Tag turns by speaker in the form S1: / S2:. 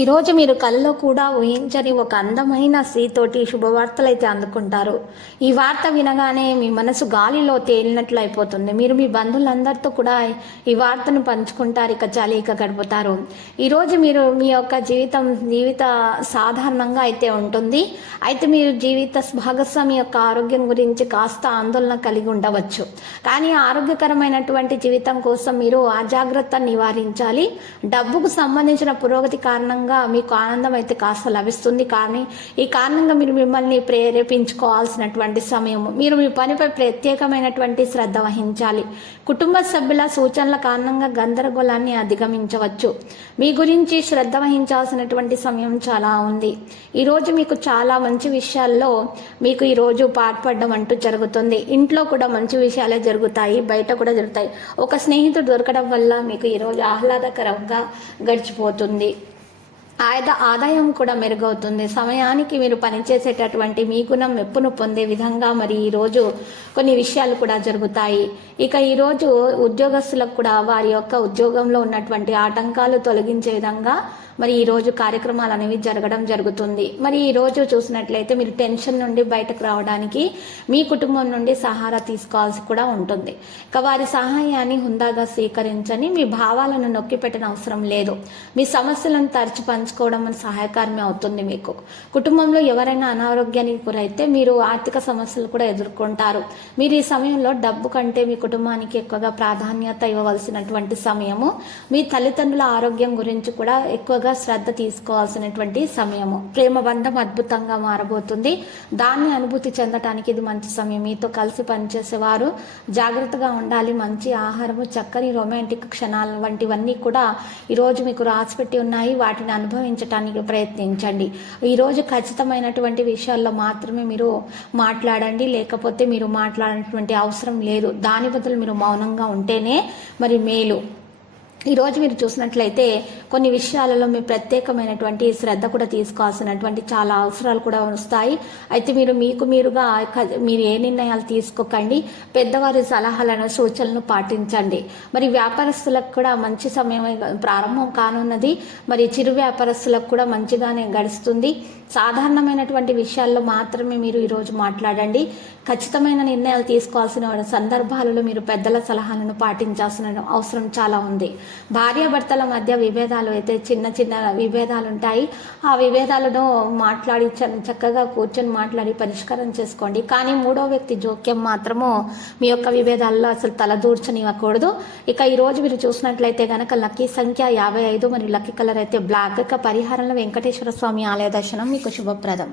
S1: ఈరోజు మీరు కలలో కూడా ఊహించని ఒక అందమైన స్త్రీతోటి శుభవార్తలు అయితే అందుకుంటారు. ఈ వార్త వినగానే మీ మనసు గాలిలో తేలినట్లు అయిపోతుంది. మీరు మీ బంధువులందరితో కూడా ఈ వార్తను పంచుకుంటారు ఇక చలి ఇక గడుపుతారు. ఈరోజు మీరు మీ యొక్క జీవితం జీవిత సాధారణంగా అయితే ఉంటుంది. అయితే మీరు జీవిత భాగస్వామి యొక్క ఆరోగ్యం గురించి కాస్త ఆందోళన కలిగి ఉండవచ్చు. కానీ ఆరోగ్యకరమైనటువంటి జీవితం కోసం మీరు అజాగ్రత్త నివారించాలి. డబ్బుకు సంబంధించిన పురోగతి కారణంగా మీకు ఆనందం అయితే కాస్త లభిస్తుంది. కానీ ఈ కారణంగా మీరు మిమ్మల్ని ప్రేరేపించుకోవాల్సినటువంటి సమయము. మీరు మీ పనిపై ప్రత్యేకమైనటువంటి శ్రద్ధ వహించాలి. కుటుంబ సభ్యుల సూచనల కారణంగా గందరగోళాన్ని అధిగమించవచ్చు. మీ గురించి శ్రద్ధ వహించాల్సినటువంటి సమయం చాలా ఉంది. ఈరోజు మీకు చాలా మంచి విషయాల్లో మీకు ఈరోజు పాటుపడడం అంటూ జరుగుతుంది. ఇంట్లో కూడా మంచి విషయాలే జరుగుతాయి. బయట కూడా జరుగుతాయి. ఒక స్నేహితుడు దొరకడం వల్ల మీకు ఈరోజు ఆహ్లాదకరంగా గడిచిపోతుంది. ఆద ఆదాయం కూడా మెరుగవుతుంది. సమయానికి మీరు పనిచేసేటటువంటి మీ గుణం మెప్పును పొందే విధంగా మరి ఈరోజు కొన్ని విషయాలు కూడా జరుగుతాయి. ఇక ఈరోజు ఉద్యోగస్తులకు కూడా వారి యొక్క ఉద్యోగంలో ఉన్నటువంటి ఆటంకాలు తొలగించే విధంగా మరి ఈరోజు కార్యక్రమాలు అనేవి జరగడం జరుగుతుంది. మరి ఈ రోజు చూసినట్లయితే మీరు టెన్షన్ నుండి బయటకు రావడానికి మీ కుటుంబం నుండి సహారా తీసుకోవాల్సి కూడా ఉంటుంది. ఇక వారి సహాయాన్ని హుందాగా స్వీకరించని మీ భావాలను నొక్కి పెట్టిన అవసరం లేదు. మీ సమస్యలను తరచి పంచుకోవడం అని సహాయకారమే అవుతుంది మీకు. కుటుంబంలో ఎవరైనా అనారోగ్యానికి గురైతే మీరు ఆర్థిక సమస్యలు కూడా ఎదుర్కొంటారు. మీరు ఈ సమయంలో డబ్బు కంటే మీ కుటుంబానికి ఎక్కువగా ప్రాధాన్యత ఇవ్వవలసినటువంటి సమయము మీ తల్లిదండ్రుల ఆరోగ్యం గురించి కూడా ఎక్కువగా శ్రద్ధ తీసుకోవాల్సినటువంటి సమయము. ప్రేమ బంధం అద్భుతంగా మారబోతుంది. దాన్ని అనుభూతి చెందటానికి ఇది మంచి సమయం. మీతో కలిసి పనిచేసేవారు జాగ్రత్తగా ఉండాలి మంచి ఆహారము చక్కని రొమాంటిక్ క్షణాలు వంటివన్నీ కూడా ఈరోజు మీకు రాసిపెట్టి ఉన్నాయి. వాటిని అనుభవం అనుభవించటానికి ప్రయత్నించండి. ఈరోజు ఖచ్చితమైనటువంటి విషయాల్లో మాత్రమే మీరు మాట్లాడండి. లేకపోతే మీరు మాట్లాడినటువంటి అవసరం లేదు. దాని బదులు మీరు మౌనంగా ఉంటేనే మరి మేలు. ఈరోజు మీరు చూసినట్లయితే కొన్ని విషయాలలో మీ ప్రత్యేకమైనటువంటి శ్రద్ధ కూడా తీసుకోవాల్సినటువంటి చాలా అవసరాలు కూడా వస్తాయి. అయితే మీరు మీకు మీరుగా మీరు ఏ నిర్ణయాలు తీసుకోకండి. పెద్దవారి సలహాలను సూచనలను పాటించండి. మరి వ్యాపారస్తులకు కూడా మంచి సమయం ప్రారంభం కానున్నది. మరి చిరు వ్యాపారస్తులకు కూడా మంచిగానే గడుస్తుంది. సాధారణమైనటువంటి విషయాల్లో మాత్రమే మీరు ఈరోజు మాట్లాడండి. ఖచ్చితమైన నిర్ణయాలు తీసుకోవాల్సిన సందర్భాలలో మీరు పెద్దల సలహాలను పాటించాల్సిన అవసరం చాలా ఉంది. భార్యాభర్తల మధ్య విభేదాలు అయితే చిన్న చిన్న విభేదాలు ఉంటాయి. ఆ విభేదాలను మాట్లాడి చ- చక్కగా కూర్చొని మాట్లాడి పరిష్కారం చేసుకోండి. కానీ మూడో వ్యక్తి జోక్యం మాత్రము మీ యొక్క విభేదాల్లో అసలు తలదూర్చనివ్వకూడదు ఇక ఈరోజు మీరు చూసినట్లయితే గనక లక్కీ సంఖ్య యాభై ఐదు మరియు లక్కీ కలర్ అయితే బ్లాక్. ఇక పరిహారంలో వెంకటేశ్వర స్వామి ఆలయ దర్శనం మీకు శుభప్రదం.